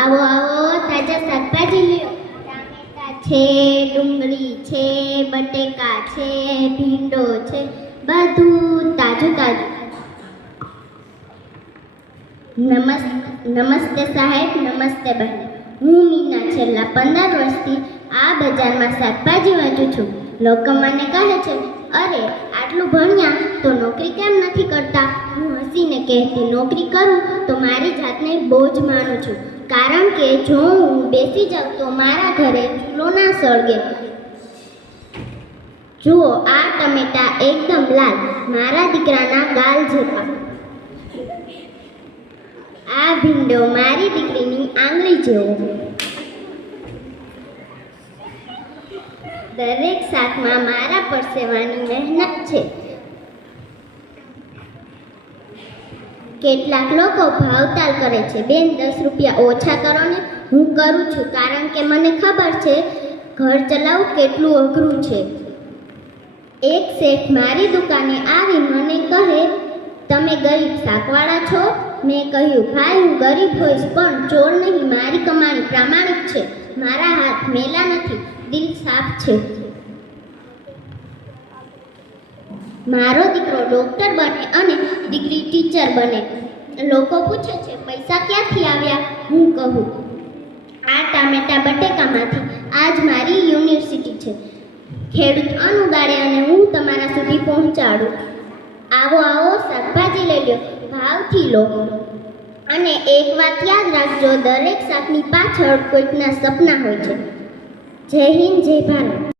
આવો આવો તાજા શાકભાજી લ્યો. ટામેટા છે, ડુંગળી છે, બટેકા છે, ભીંડો છે, બધું તાજું તાજું. નમસ્તે સાહેબ, નમસ્તે બહેન. હું મીના છેલ્લા 15 વર્ષથી આ બજારમાં શાકભાજી વેચું છું. લોકો મને કહે છે, અરે આટલું ભણ્યા તો નોકરી કેમ નથી કરતા? હું હસીને કહેતી, નોકરી કરું તો મારી જાતને બોજ માનું છું, કારણ કે જો હું બેસી જાઉં તો મારા ઘરે ચૂલો ના સળગે. જુઓ, આ ટમેટા એકદમ લાલ, મારા દીકરાના ગાલ જેવા. આ ભીંડો મારી દીકરીની આંગળી જેવો. દરેક શાકમાં મારા પરસેવાની મહેનત છે. કેટલાક લોકો ભાવતાલ કરે છે, બેન 10 રૂપિયા ઓછા કરો ને. હું કરું છું કારણ કે મને ખબર છે ઘર ચલાવવું કેટલું અઘરું છે. એક શેઠ મારી દુકાને આવી મને કહે, તમે ગરીબ શાકવાળા છો? મેં કહ્યું, ભાઈ હું ગરીબ હોઈશ પણ ચોર નહીં, મારી કમાણી પ્રામાણિક છે, મારા હાથ મેલા નથી, દિલ સાફ છે. મારો દીકરો ડોક્ટર બને અને દીકરી ટીચર બને. લોકો પૂછે છે, પૈસા ક્યાંથી આવ્યા? હું કહું, આ ટામેટા બટેકામાંથી. આજ મારી યુનિવર્સિટી છે. ખેડૂત અન્ન ઉગાડે અને હું તમારા સુધી પહોંચાડું. આવો આવો શાકભાજી લઈ લો, ભાવથી લો. અને એક વાત યાદ રાખજો, દરેક શાકની પાછળ કોઈકના સપના હોય છે. જય હિન્દ, જય ભારત.